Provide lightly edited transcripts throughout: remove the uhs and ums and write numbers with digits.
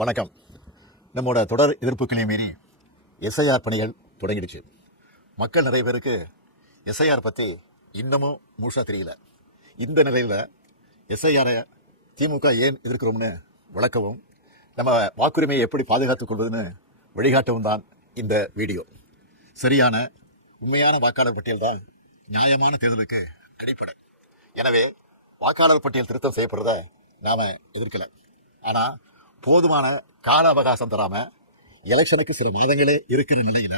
வணக்கம். நம்மோட தொடர் எதிர்ப்புகளை மீறி எஸ்ஐஆர் பணிகள் தொடங்கிடுச்சு. மக்கள் நிறைய பேருக்கு எஸ்ஐஆர் பற்றி இன்னமும் முழுசா தெரியல. இந்த நிலையில் எஸ்ஐஆரை திமுக ஏன் எதிர்க்கிறோம்னு விளக்கவும், நம்ம வாக்குரிமையை எப்படி பாதுகாத்துக் கொள்வதுன்னு வழிகாட்டவும் தான் இந்த வீடியோ. சரியான உண்மையான வாக்காளர் பட்டியல் தான் நியாயமான தேர்தலுக்கு அடிப்படை. எனவே வாக்காளர் பட்டியல் திருத்தம் செய்யப்படுறத நாம எதிர்க்கல. ஆனா போதுமான கால அவகாசம் தராம எலெக்ஷனுக்கு சில மாதங்களே இருக்கிற நிலையில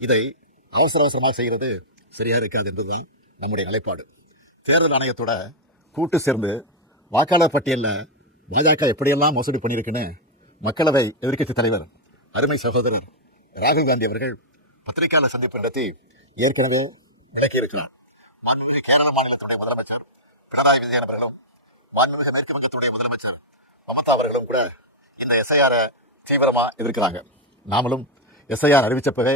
இதை அவசரமாக செய்கிறது சரியா இருக்காது என்பதுதான் நம்முடைய நிலைப்பாடு. தேர்தல் ஆணையத்தோட கூட்டு சேர்ந்து வாக்காளர் பட்டியலில் பாஜக எப்படியெல்லாம் மோசடி பண்ணியிருக்குன்னு மக்களவை எதிர்க்கட்சி தலைவர் அருமை சகோதரர் ராகுல் காந்தி அவர்கள் பத்திரிகையாளர் சந்திப்பு நடத்தி ஏற்கனவே விளக்கியிருக்கிறார். மாண்புமிகு கேரள மாநிலத்துடைய முதலமைச்சர் பினராயி விஜயன் அவர்களும் மாண்புமிகு மேற்கு வங்கத்துடைய முதலமைச்சர் மமதா அவர்களும் கூட இந்த எஸ்ஐஆரை தீவிரமா எதிர்க்கிறாங்க. நாமளும் எஸ்ஐஆர் அறிவிச்சப்பவே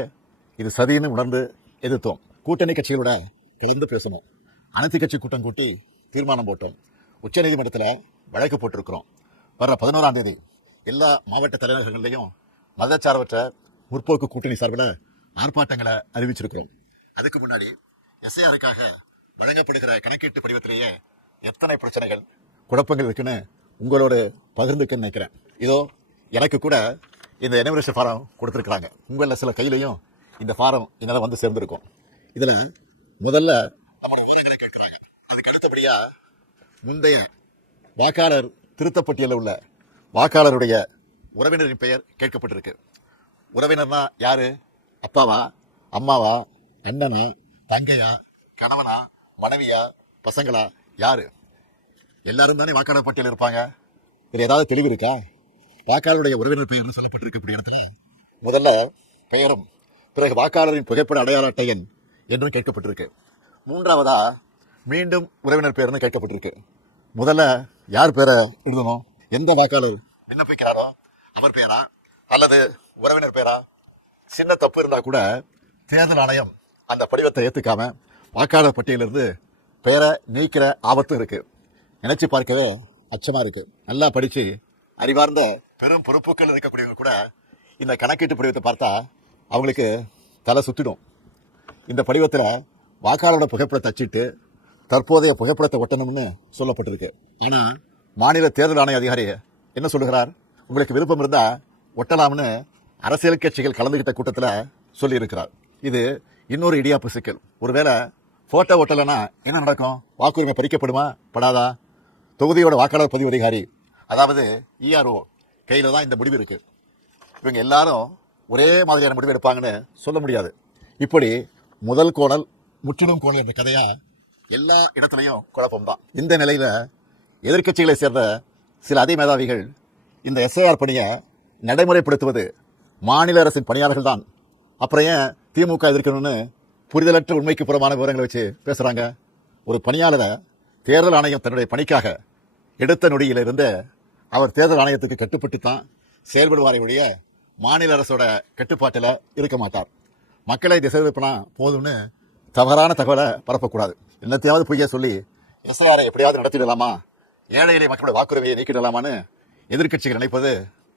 இது சதின்னு உணர்ந்து எதிர்த்தோம். கூட்டணி கட்சிகளோட கலந்து பேசணும். அனைத்து கட்சி கூட்டம் கூட்டி தீர்மானம் போட்டோம். உச்சநீதிமன்றத்தில் வழக்கு போட்டிருக்கிறோம். வர 11ஆம் தேதி எல்லா மாவட்ட தலைநகரங்களிலையும் மதச்சார்பற்ற முற்போக்கு கூட்டணி சார்பில் ஆர்ப்பாட்டங்களை அறிவிச்சிருக்கிறோம். அதுக்கு முன்னாடி எஸ்ஐஆருக்காக வழங்கப்படுகிற கணக்கீட்டு படிவத்திலேயே எத்தனை பிரச்சனைகள் குழப்பங்கள் இருக்குன்னு உங்களோடு பகிர்ந்துக்க நினைக்கிறேன். இதோ எனக்கு கூட இந்த எனுமரேஷன் ஃபாரம் கொடுத்துருக்குறாங்க. உங்களில் சில கையிலையும் இந்த ஃபாரம் என்னால் வந்து சேர்ந்துருக்கும். இதில் முதல்ல நம்மளோட விவரங்களை கேட்குறாங்க. அதுக்கு அடுத்தபடியா முந்தைய வாக்காளர் திருத்தப்பட்டியலில் உள்ள வாக்காளருடைய உறவினரின் பெயர் கேட்கப்பட்டிருக்கு. உறவினர்னா யாரு? அப்பாவா, அம்மாவா, அண்ணனா, தங்கையா, கணவனா, மனைவியா, பசங்களா, யாரு? எல்லாரும் தானே வாக்காளர் பட்டியல் இருப்பாங்க. இதுல ஏதாவது தெளிவு இருக்கா? வாக்காளருடைய உறவினர் பெயர்னு சொல்லப்பட்டிருக்கு. இப்படி இடத்துல முதல்ல பெயரும் பிறகு வாக்காளரின் புகைப்பட அடையாள அட்டை எண் என்றும் கேட்கப்பட்டிருக்கு. மூன்றாவதா மீண்டும் உறவினர் பெயர்னு கேட்கப்பட்டிருக்கு. முதல்ல யார் பேரை எழுதணும்? எந்த வாக்காளர் விண்ணப்பிக்கிறாரோ அவர் பேரா அல்லது உறவினர் பேரா? சின்ன தப்பு இருந்தா கூட தேர்தல் ஆணையம் அந்த படிவத்தை ஏத்துக்காம வாக்காளர் பட்டியலிருந்து பெயரை நீக்கிற ஆபத்தும் இருக்கு. நினைச்சு பார்க்கவே அச்சமா இருக்கு. நல்லா படிச்சு அறிவார்ந்த பெரும் பொறுப்புகள் இருக்கக்கூடியவங்க கூட இந்த கணக்கீட்டு படிவத்தை பார்த்தா அவங்களுக்கு தலை சுத்திடும். இந்த படிவத்தில் வாக்காளரோட புகைப்படத்தை அச்சிட்டு தற்போதைய புகைப்படத்தை ஒட்டணும்னு சொல்லப்பட்டிருக்கு. ஆனா மாநில தேர்தல் ஆணைய அதிகாரி என்ன சொல்லுகிறார்? உங்களுக்கு விருப்பம் இருந்தா ஒட்டலாம்னு அரசியல் கட்சிகள் கலந்துகிட்ட கூட்டத்தில் சொல்லி இருக்கிறார். இது இன்னொரு இடியாப்பு சிக்கல். ஒருவேளை போட்டோ ஒட்டலைன்னா என்ன நடக்கும்? வாக்குரிமை பறிக்கப்படுமா படாதா? தொகுதியோட வாக்காளர் பதிவு அதிகாரி, அதாவது இஆர்ஓ கையில தான் இந்த முடிவு இருக்கு. இவங்க எல்லாரும் ஒரே மாதிரியான முடிவு எடுப்பாங்கன்னு சொல்ல முடியாது. இப்படி முதல் கோணல் முற்றிலும் கோணல் என்ற கதையா எல்லா இடத்துலையும் குழப்பம் தான். இந்த நிலையில எதிர்க்கட்சிகளை சேர்ந்த சில அதிமேதாவிகள் இந்த எஸ்ஐஆர் பணியை நடைமுறைப்படுத்துவது மாநில அரசின் பணியாளர்கள் தான், அப்புறம் ஏன் திமுக எதிர்க்கணும்னு புரிதலற்ற உண்மைக்கு புறமான விவரங்களை வச்சு பேசுறாங்க. ஒரு பணியாளரை தேர்தல் ஆணையம் தன்னுடைய பணிக்காக எடுத்த நொடியிலிருந்து அவர் தேர்தல் ஆணையத்துக்கு கட்டுப்பட்டு தான் செயல்படுவாரை ஒழிய மாநில அரசோட கட்டுப்பாட்டில் இருக்க மாட்டார். மக்களை திசை திருப்பினா போதும்னு தவறான தகவலை பரப்பக்கூடாது. என்னத்தையாவது பொய்யா சொல்லி எஸ்ஐஆரை எப்படியாவது நடத்திடலாமா, ஏழை எளிய மக்களோட வாக்குரிமையை நீக்கிடலாமான்னு எதிர்க்கட்சிகள் நினைப்பது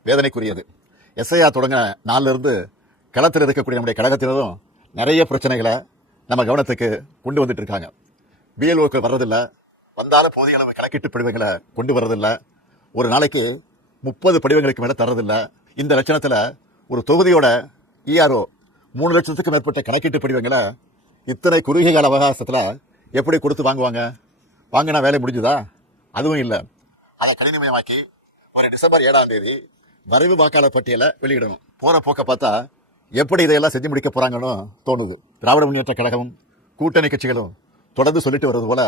வேதனைக்குரியது. எஸ்ஐஆர் தொடங்க நாளிலிருந்து இருந்து களத்தில் இருக்கக்கூடிய நம்முடைய கழகத்தினரும் நிறைய பிரச்சனைகளை நம்ம கவனத்துக்கு கொண்டு வந்துட்டு இருக்காங்க. பிஎல்ஓக்கள் வர்றதில்லை, வந்தாலும் போதிய அளவு கணக்கீட்டு படிவங்களை கொண்டு வர்றதில்லை, ஒரு நாளைக்கு 30 படிவங்களுக்கு மேலே தர்றதில்லை. இந்த லட்சணத்தில் ஒரு தொகுதியோட இஆர்ஓ 3 லட்சத்துக்கு மேற்பட்ட கணக்கீட்டு படிவங்களை இத்தனை குறுகிய கால அவகாசத்தில் எப்படி கொடுத்து வாங்குவாங்க? வாங்கினா வேலை முடிஞ்சுதா? அதுவும் இல்லை. அதை கணினிமயமாக்கி ஒரு டிசம்பர் 7ஆம் தேதி வரைவு வாக்காளர் பட்டியலை வெளியிடணும். போற போக்க பார்த்தா எப்படி இதையெல்லாம் செஞ்சு முடிக்க போறாங்கன்னு தோணுது. திராவிட முன்னேற்ற கழகமும் கூட்டணி கட்சிகளும் தொடர்ந்து சொல்லிட்டு வருவது போல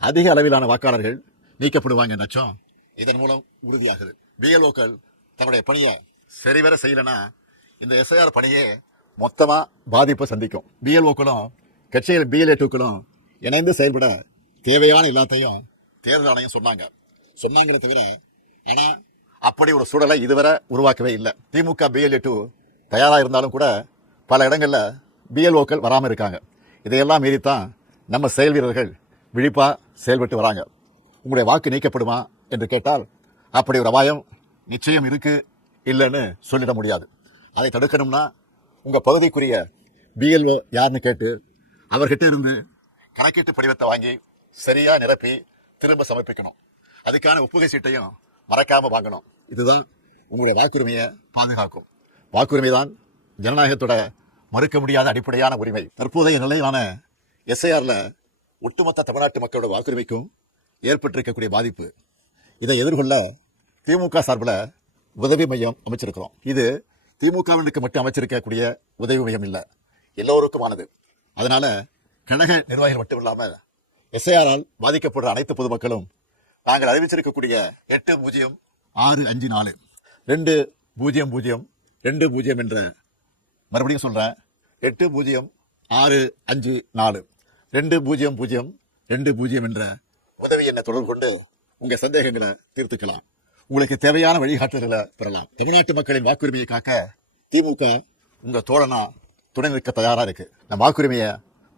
அதிக அளவிலான வாக்காளர்கள் நீக்கப்படுவாங்க நச்சம் இதன் மூலம் உறுதியாகுது. பிஎல்ஓக்கள் தன்னுடைய பணியை சரிவர செய்யலன்னா இந்த எஸ்ஐஆர் பணியே மொத்தமா பாதிப்பை சந்திக்கும். பிஎல்ஓக்களும் கட்சிகள் பிஎல்ஏ2க்களும் இணைந்து செயல்பட தேவையான எல்லாத்தையும் தேர்தல் ஆணையம் சொன்னாங்களே தவிர ஆனா அப்படி ஒரு சூழலை இதுவரை உருவாக்கவே இல்லை. திமுக பிஎல்ஏ2 தயாரா இருந்தாலும் கூட பல இடங்கள்ல பிஎல்ஓக்கள் வராம இருக்காங்க. இதையெல்லாம் மீறித்தான் நம்ம செயல் வீரர்கள் விழிப்பா செயல்பட்டு வராங்க. உங்களுடைய வாக்கு நீக்கப்படுமா என்று கேட்டால் அப்படி ஒரு அபாயம் நிச்சயம் இருக்கு இல்லைன்னு சொல்லிட முடியாது. அதை தடுக்கணும்னா உங்க பகுதிக்குரிய பிஎல்ஓ யாருன்னு கேட்டு அவர்கிட்ட இருந்து கணக்கீட்டு படிவத்தை வாங்கி சரியா நிரப்பி திரும்ப சமர்ப்பிக்கணும். அதுக்கான ஒப்புகை சீட்டையும் மறக்காம வாங்கணும். இதுதான் உங்களோட வாக்குரிமையை பாதுகாக்கும். வாக்குரிமை தான் ஜனநாயகத்தோட மறுக்க முடியாத அடிப்படையான உரிமை. தற்போதைய நிலையிலான எஸ்ஐஆர்ல ஒட்டுமொத்த தமிழ்நாட்டு மக்களோட வாக்குரிமைக்கும் ஏற்பட்டிருக்கக்கூடிய பாதிப்பு, இதை எதிர்கொள்ள திமுக சார்பில் உதவி மையம் அமைச்சிருக்கிறோம். இது திமுகவினருக்கு மட்டும் அமைச்சிருக்கக்கூடிய உதவி மையம் இல்லை, எல்லோருக்குமானது. அதனால கழக நிர்வாகிகள் மட்டும் இல்லாமல் எஸ்ஐஆரால் பாதிக்கப்படுற அனைத்து பொதுமக்களும் நாங்கள் அறிவிச்சிருக்கக்கூடிய 806542 200220 என்ற, மறுபடியும் சொல்றேன், 806542 200220 என்ற உதவி எண்ணை தொடர்பு கொண்டு உங்க சந்தேகங்களை தீர்த்துக்கலாம். உங்களுக்கு தேவையான வழிகாட்டுதல்களை பெறலாம். தமிழ்நாட்டு மக்களின் வாக்குரிமையை காக்க திமுக உங்க தோழனா துணை நிற்க தயாரா இருக்கு. நம்ம வாக்குரிமையை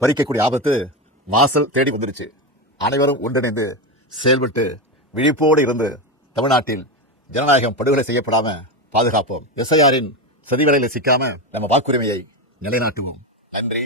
பறிக்கக்கூடிய ஆபத்து வாசல் தேடி வந்துருச்சு. அனைவரும் ஒன்றிணைந்து செயல்பட்டு விழிப்போடு இருந்து தமிழ்நாட்டில் ஜனநாயகம் படுகொலை செய்யப்படாம பாதுகாப்போம். எஸ்ஐஆரின் சதிவலையில சிக்காம நம்ம வாக்குரிமையை நிலைநாட்டுவோம். நன்றி.